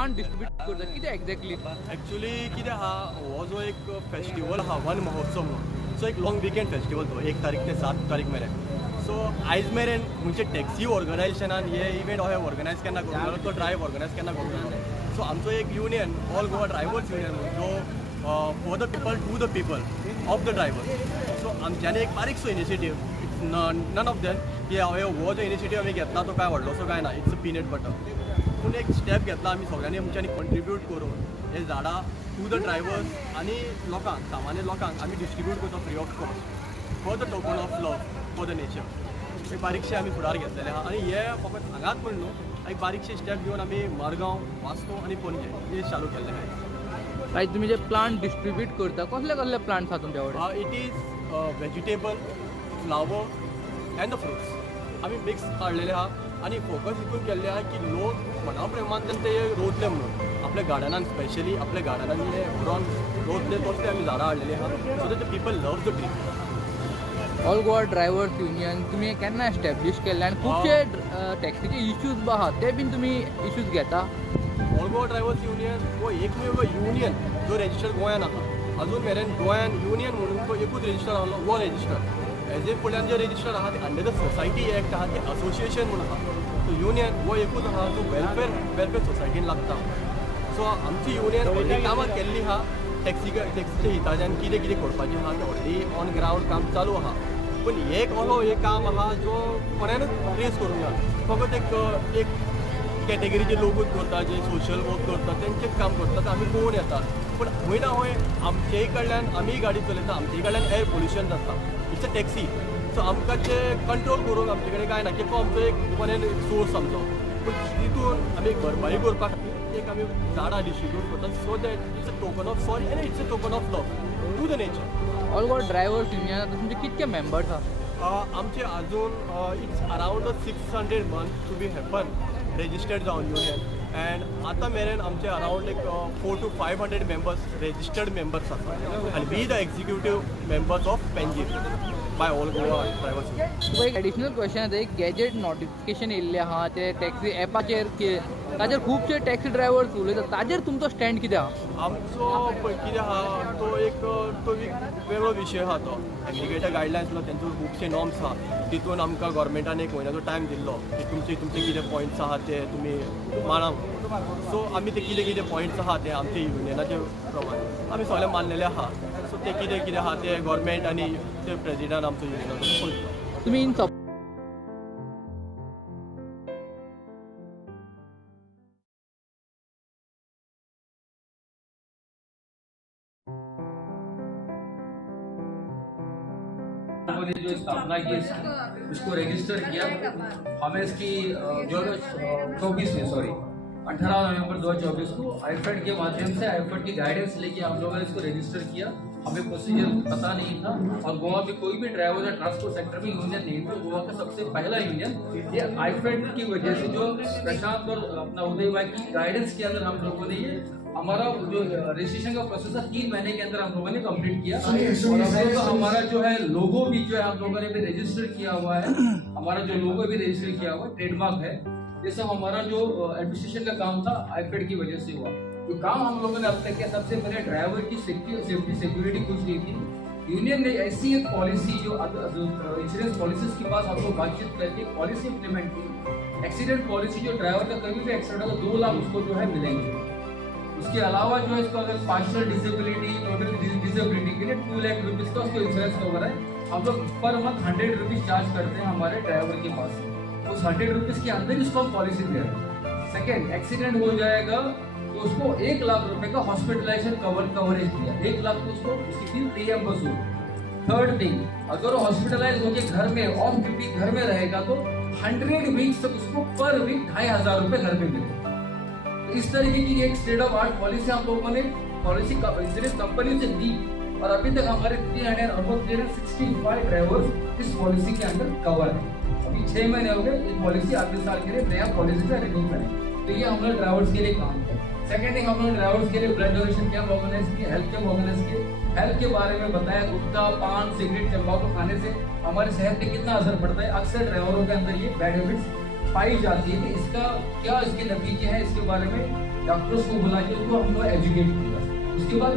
Plant distribute करता कितें exactly? Actually कितें आहा हो जो एक फेस्टिवल आहा वन महोत्सव म्हणून सो एक लॉंग विकेंड फेस्टिवल तो 1 तारीख ते 7 तारीख मेरेन. सो आयज मेरेन म्हणजे टॅक्सी ऑर्गनायझेशनान हे इव्हेंट हांवें ऑर्गनायज केन्ना करूंक ना, तो ड्रायव्ह ऑर्गनायज केन्ना करूंक ना. सो आमचो एक union all Goa drivers union जो for the people to the people of the drivers. So आमच्यानी एक बारीकसो इनिशिएटीव नन ऑफ देम की हांवें हो जो इनिशिएटीव आमी घेतला तो काय व्हडलोसो काय ना, इट्स अ पीनट बटर. पूण एक स्टेप घेतला आमी सगळ्यांनी आमच्यांनी कंट्रिब्यूट करून हे झाडां टू द ड्रायव्हर्स आनी लोकांक सामान्य लोकांक आमी डिस्ट्रिब्यूट करता free of cost for the token of love for the nature. एक बारीकशे आमी फुडार घेतलेले आहा आनी हे फकत हांगाच म्हण न्हू, एक बारीकशे स्टेप घेवन आमी मारगांव, वास्को आनी पणजे हे चालू केल्ले आहात. काय तुम्ही जे प्लांट डिस्ट्रीब्यूट करता कसले कसले प्लांट्स आहा तुमच्या कडेन? It is vegetable, flower and the fruits आमी मिक्स काडलेले आहा आनी फोकस हितून केल्ले आहा की लोक मना प्रमाण ते रोवतले म्हणून आपल्या गार्डनान स्पेशली आपल्या गार्डनान हे व्हरून रोवतले तसले आमी झाडां हाडलेली आहा so that the people love the tree. All Goa drivers union तुम्ही केन्ना एस्टॅब्लिश केल्ले आनी खुबशे टॅक्सीचे इश्यूज आहात ते बीन तुम्ही इश्यूज घेता? ऑल गोवा ड्रायव्हर्स युनियन हो एकमेव युनियन जो रेजिस्टर गोंयान आहा. अजून मेरेन गोंयान युनियन म्हणून तो एकूच रेजिस्टर आहलो वो रेजिस्टर. एज फुड्यान जे रेजिस्टर आहा ते अंडर द सोसायटी एक्ट आहा ते असोसिएशन म्हणून आहा. सो युनियन हो एकूच आहा जो वेलफेअर सोसायटीन लागता. सो आमची युनियन व्हडली कामां केल्ली आहा टॅक्सीच्या हिताच्यान कितें कितें करपाचें आहा तें व्हडली ऑन ग्रावंड काम चालू आहा. पूण एक असो एक काम आहा जो कोणेनूच ट्रेस करूंक ना. फकत एक कॅटेगरीचे लोकूच करता जे सोशल वर्क करता तेंचेच काम करता ते आमी पळोवन येता. पूण खंय ना खंय आमचे कडल्यान आमी गाडी चलयता आमचे कडल्यान एअर पोल्युशन जाता. It's a taxi. सो आमकां ते कंट्रोल करूंक आमचे कडेन कांय ना की तो आमचो एक कोणेन सोर्स आमचो. पूण तितून आमी भरपाई करपा खातीर एक आमी झाडां डिस्ट्रीब्यूट करता so that it's a token of sorry and it's a token of love to the nature. All Goa drivers union तुमचे कितके मेंबर्स आहा? आमचे अजून it's around 600 month to be happen registered जावन युनियन अँड आतां मेरेन आमचे अरावंड एक 400 to 500 मेंबर्स रेजिस्टर्ड मेंबर्स आसा आनी we the executive members of पेंजीर by all Goa drivers union. तुका एक एडिशनल क्वेश्चन आसा, एक गॅजेट नोटिफिकेशन येयल्लें आहा ते टॅक्सी एपाचेर ताजेर खुबशे टॅक्सी ड्रायव्हर्स उलयता ताजेर तुमचो स्टँड कितें आहा? आमचो पळय कितें आहा तो एक वेगळो विशय आहा. तो एग्रिगेटर गायडलायन्स आसा तेंचो खुबशे नॉर्म्स आहा. तितून आमकां गव्हर्मेंटान एक म्हयन्याचो टायम दिल्लो की तुमचे कितें पॉयंट्स आहा ते तुमी माना. सो आमी ते कितें पॉयंट्स आहा ते आमचे युनियनाचे प्रमाण आमी सगळे मानलेले आहा. सो ते कितें आहा ते गव्हर्मेंट आनी ते प्रेजिडंट आमचो युनियनाचो पळयता. तुम्ही इन ने जो स्थापना की उसको रजिस्टर किया. हमें इसकी 18 नवंबर 2024 को आईफेड के माध्यम से आईफेड की गाइडेंस लेके हम लोगों ने इसको रजिस्टर किया. हमें प्रोसीजर पता नहीं था और गोवा में कोई भी ड्राइवर या ट्रांसपोर्ट सेक्टर में यूनियन नहीं था. गोवा का सबसे पहला यूनियन ये आईफेड की वजह से जो प्रशांत और अपना उदय भाई की गाइडेंस के अंदर हम लोगों ने ये हमारा जो रजिस्ट्रेशन का प्रोसेस है 3 महीने के अंदर हम लोगों ने कंप्लीट किया. और तो हमारा जो है लोगो भी जो है हम लोगों ने भी रजिस्टर किया हुआ है. हमारा जो लोगो भी रजिस्टर किया हुआ है, ट्रेडमार्क है. ये सब हमारा जो एडमिनिस्ट्रेशन का काम था आईफेड की वजह से हुआ. जो काम हम लोगों ने अब तक किया सबसे पहले ड्राइवर की सेफ्टी सिक्योरिटी कुछ नहीं थी. यूनियन ने ऐसी एक पॉलिसी जो इंश्योरेंस पॉलिसीज के पास हम लोग बातचीत करके पॉलिसी इम्प्लीमेंट की. एक्सीडेंट पॉलिसी जो ड्राइवर का कभी भी एक्सीडेंट होगा 2 लाख उसको जो है मिलेंगे. उसके अलावा जो है इसको अगर पार्शियल डिसेबिलिटी टोटल डिसेबिलिटी के लिए 2 लाख रुपीज का उसको इंश्योरेंस कवर है. हम लोग पर मंथ 100 रुपीज चार्ज करते हैं हमारे ड्राइवर के पास. उस 100 रुपीज के अंदर इसको हम पॉलिसी दे रहे हैं. सेकेंड, एक्सीडेंट हो जाएगा तो उसको 1 लाख रुपए का हॉस्पिटलाइजेशन कवरेज दिया. 1 लाख तो उसको उसकी फीस रीएम्बर्स हो. थर्ड थिंग, अगर वो हॉस्पिटलाइज होकर घर में ऑफ ड्यूटी घर में रहेगा तो 100 वीक्स तक उसको पर वीक 2500 रुपए घर में मिले. इस तरीके की एक स्टेट ऑफ आर्ट पॉलिसी हम लोगों ने पॉलिसी इंश्योरेंस कंपनी से दी और अभी तक हमारे 365 ड्राइवर्स इस पॉलिसी के अंदर कवर है. अभी 6 महीने हो गए. ये पॉलिसी अगले साल के लिए नया पॉलिसी से रिन्यू करें. तो ये हम लोग ड्राइवर्स के लिए काम किया. सेकेंड थिंग, हम लोग ड्राइवर्स के लिए ब्लड डोनेशन कैंप ऑर्गेनाइज किया, हेल्थ कैंप ऑर्गेनाइज किए. हेल्थ के बारे में बताया गुटखा, पान, सिगरेट, तंबाकू खाने से हमारे सेहत पे कितना असर पड़ता है. अक्सर ड्राइवरों के अंदर ये बैड हैबिट्स पाई जाती है. इसका क्या इसके नतीजे हैं इसके बारे में डॉक्टर्स को बुला के उसको हम लोग एजुकेट किया। उसके बाद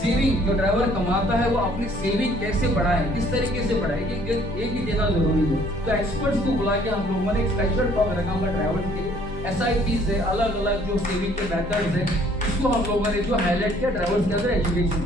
सेविंग, जो ड्राइवर कमाता है वो अपनी सेविंग कैसे बढ़ाए, किस तरीके से बढ़ाए, कि एक ही देना जरूरी है। तो एक्सपर्ट्स को बुला के हम लोगों ने एक स्पेशल टॉक रखा हुआ ड्राइवर के लिए। SIPs है, अलग अलग जो सेविंग के मेथड्स है, इसको हम लोगों ने जो हाईलाइट किया ड्राइवर्स के अंदर एजुकेशन।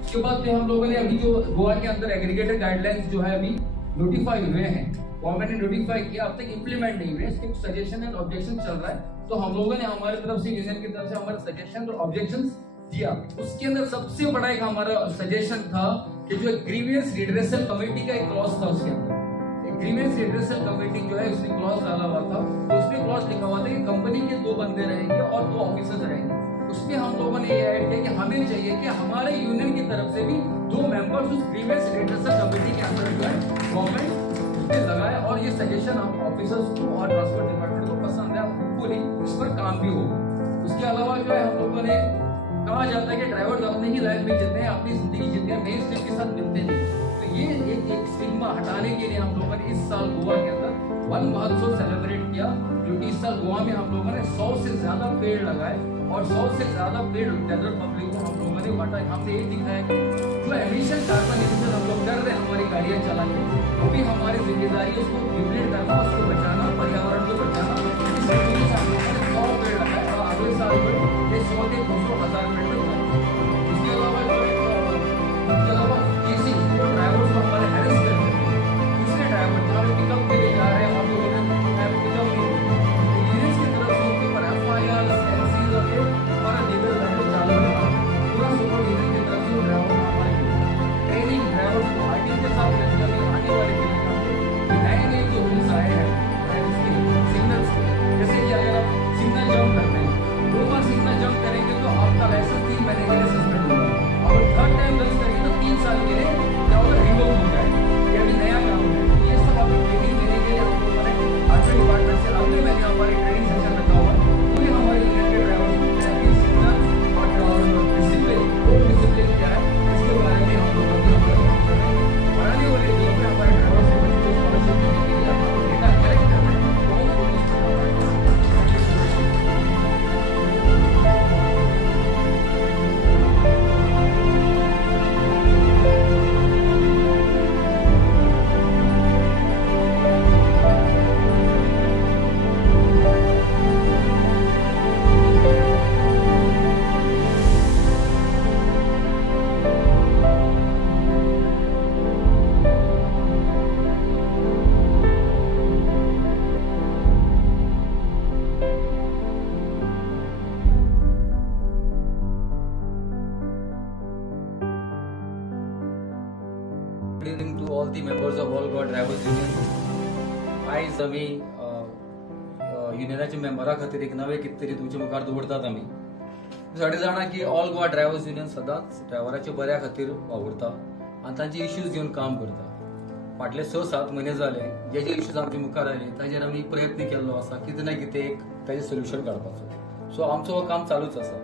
उसके बाद जो हम लोगों ने अभी जो गोवा के अंदर एग्रीगेटेड गाइडलाइंस जो है अभी नोटिफाई हुए हैं, गवर्नमेंट ने नोटिफाई किया, अब तक इम्प्लीमेंट नहीं हुए, इसके सजेशन एंड ऑब्जेक्शन चल रहा है। तो हम लोगों ने हमारी तरफ से, यूनियन की तरफ से हमारे सजेशन और ऑब्जेक्शन दिया। उसके अंदर सबसे बड़ा एक हमारा सजेशन था कि जो ग्रीवियंस रिड्रेसल कमेटी का एक क्लॉज था, उसके अंदर ग्रीवियंस रिड्रेसल कमेटी जो है उसने क्लॉज डाला हुआ था। तो उसमें क्लॉज लिखा हुआ था कि कंपनी के 2 बंदे रहेंगे और 2 ऑफिसर्स रहेंगे। उसमें हम लोगों ने ये ऐड किया कि हमें चाहिए कि हमारे यूनियन की तरफ से भी 2 मेंबर्स उस ग्रीवियंस रिड्रेसल कमेटी के अंदर जो है गवर्नमेंट उसमें लगाए। और ये सजेशन हम ऑफिसर्स को और ट्रांसपोर्ट डिपार्टमेंट को पसंद है, होपफुली इस पर काम भी हो। उसके अलावा जो है हम लोगों ने कहा जाता है कि ड्राइवर अपने ही लाइफ में जीते हैं, अपनी जिंदगी जीते हैं, मेन स्ट्रीम के साथ मिलते नहीं। तो ये एक स्टिग्मा हटाने के लिए हम लोगों ने इस साल गोवा के अंदर वन महोत्सव सेलिब्रेट किया, क्योंकि इस साल गोवा में हम लोगों ने 100 से ज्यादा पेड़ लगाए और 100 से ज्यादा पेड़ जनरल पब्लिक को हम लोगों ने बांटा। हमने ये दिखाया कि जो एमिशन, कार्बन एमिशन हम लोग कर रहे हैं हमारी गाड़ियां चला के, वो भी हमारी जिम्मेदारी है उसको रिप्लेट करना, उसको बचाना, पर्यावरण को बचाना। इस वजह से हम लोगों ने 100 पेड़ लगाए और अगले साल में 100 से 200,000 पेड़ लगाए। उसके अलावा किसी ड्राइवर को हमारे हैरेस करते हैं, दूसरे ड्राइवर जो हमें पिकअप के लिए जा रहे हैं, हम लोगों ने पिकअप नहीं, यूनियन की तरफ से उनके ऊपर FIR, NCs और हमारा लीगल मैटर चालू है। पूरा सपोर्ट यूनियन की तरफ से ड्राइवर को हमारी ट्रेनिंग ड्राइवर को RTO के साथ करके आने वाले दिनों में नए जो रूल्स आए हैं सिग्नल्स के, जैसे कि अगर आप सिग्नल जंप करते हैं, 2 बार सिग्नल जंप करेंगे तो आपका लाइसेंस 3 महीने के लिए सस्पेंड होगा, और 3rd टाइम जंप करेंगे तो 3 साल के लिए रिवोक हो जाएगा। ये अभी नया कानून है। ये सब आप ट्रेनिंग देने के लिए हम लोगों ने आर्मी डिपार्टमेंट से अगले महीने हमारी ट्रेनिंग सेशन रखा हुआ है। पूरे हमारे यूनियन के ड्राइवर सिग्नल और डिसिप्लिन क्या है इसके बारे में हम लोग आने वाले दिनों में हमारे ड्राइवर को स्कॉलरशिप देने के लिए हम डेटा कलेक्ट कर रहे हैं। Good evening to all the members of All Goa Drivers Union. आयज आमी युनियनाच्या मेंबरा खातीर एक नवे कितें तरी तुमचे मुखार दवरतात आमी. सगळे जाणा की ऑल गोवा ड्रायव्हर्स युनियन सदांच ड्रायव्हराच्या बऱ्या खातीर वावुरता आनी तांचे इश्यूज घेवन काम करता. फाटले 6-7 म्हयने जाले जे जे इश्यूज आमचे मुखार आयले ताजेर आमी प्रयत्न केल्लो आसा कितें ना कितें एक ताजें सोल्युशन काडपाचो. सो आमचो हो काम चालूच आसा.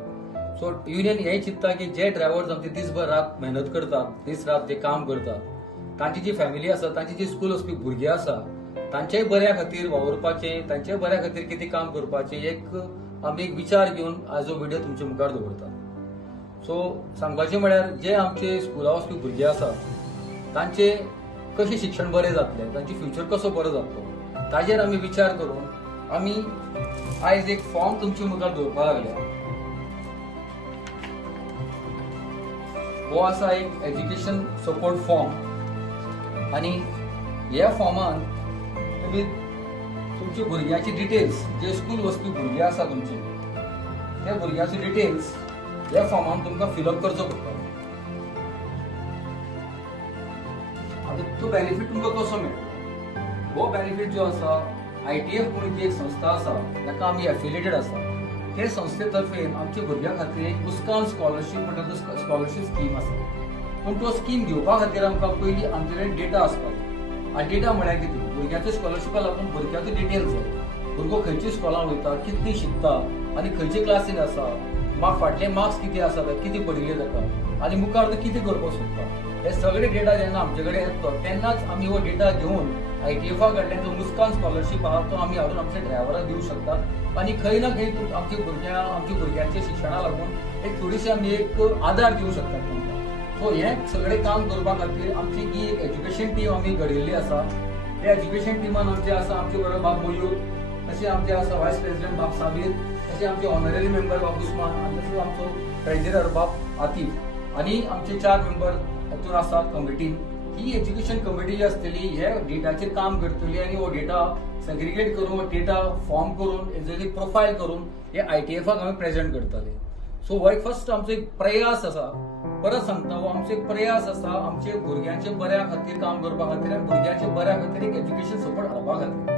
सो युनियन हें चिंतता की जे ड्रायव्हर्स आमचे दिसभर रात मेहनत करतात, दीस रात जे काम करतात, तांची जी फॅमिली आसा, तांची जी स्कूल वचपी भुरगीं आसा, तांच्याय बऱ्या खातीर वावरपाचें, तांच्याय बऱ्या खातीर कितें काम करपाचें एक आमी एक विचार घेवन आज हो व्हिडिओ तुमच्या मुखार दवरतात. सो सांगपाचें म्हळ्यार जे आमचे स्कुला वचपी भुरगे आसा तांचे कशें शिक्षण बरें जातलें, तांचे फ्युचर कसो बरो जातलो ताजेर आमी विचार करून आमी आयज एक फॉर्म तुमच्या मुखार दवरपाक लागल्या. हो आसा एक एज्युकेशन सपोर्ट फॉर्म आनी ह्या फॉर्मान तुमी तुमच्या भुरग्याची डिटेल्स, जे स्कूल वचपी भुरगे आसा तुमचे त्या भुरग्याचे डिटेल्स ह्या फॉर्मान तुमकां फिलअप करचो पडटलो. आता तो बेनिफिट तुमकां कसो मेळटलो? हो बेनिफिट जो आसा ITF म्हणून जी एक संस्था आसा ताका आमी एफिलिएटेड आसा. हे संस्थेतर्फे आमच्या भुरग्यां खातीर एक मुस्कान स्कॉलरशीप म्हणटा स्कॉलरशीप स्कीम आसा. पूण तो स्कीम घेवपा खातीर आमकां पयलीं आमचे कडेन डेटा आसपाक जाय. आनी डेटा म्हळ्यार कितें? भुरग्याच्या स्कॉलरशिपा लागून भुरग्याचे डिटेल्स जाय. भुरगो खंयच्या स्कॉलान वयता, कितली शिकता आनी खंयचे क्लासीन आसा, फाटले मार्क्स कितें आसा, कितें पडिल्ले ताका, आनी मुखार तो कितें करपाक सोदता हे सगळे डेटा जेन्ना आमचे कडेन येता तेन्नाच आमी हो डेटा घेवन ITFA कडल्यान जो मुस्कान स्कॉलरशीप आहा तो आमी हाडून आमच्या ड्रायव्हराक दिवंक शकतात आनी खंय ना खंय आमच्या भुरग्यांच्या शिक्षणा लागून एक थोडीशी आमी एक आदार दिवंक शकतात तांकां सो हें सगळें काम करपा खातीर आमची ही एक एज्युकेशन टीम आमी घडयल्ली आसा त्या एज्युकेशन टीमान आमचे आसा आमचे बरोबर बाब मयूर तशें आमचे आसा वायस प्रेसिडेंट बाब साबीर तशें आमचे ऑनररी मेंबर बाब उस्मान आनी तसोच आमचो ट्रेजरर बाब आतीफ आनी आमचे 4 मेंबर हातून आसात कमिटीन ही एज्युकेशन कमिटी जी आसतली हे डेटाचेर काम करतली आनी हो डेटा सेग्रिगेट करून हो डेटा फॉर्म करून हेजेली प्रोफायल करून हे ITFाक आमी प्रेजेंट करतले सो हो एक फर्स्ट आमचो एक प्रयास आसा परत सांगता हो आमचो एक प्रयास आसा आमचे भुरग्यांच्या बऱ्या खातीर काम करपा खातीर आनी भुरग्यांच्या बऱ्या खातीर एक एज्युकेशन सपोर्ट हाडपा खातीर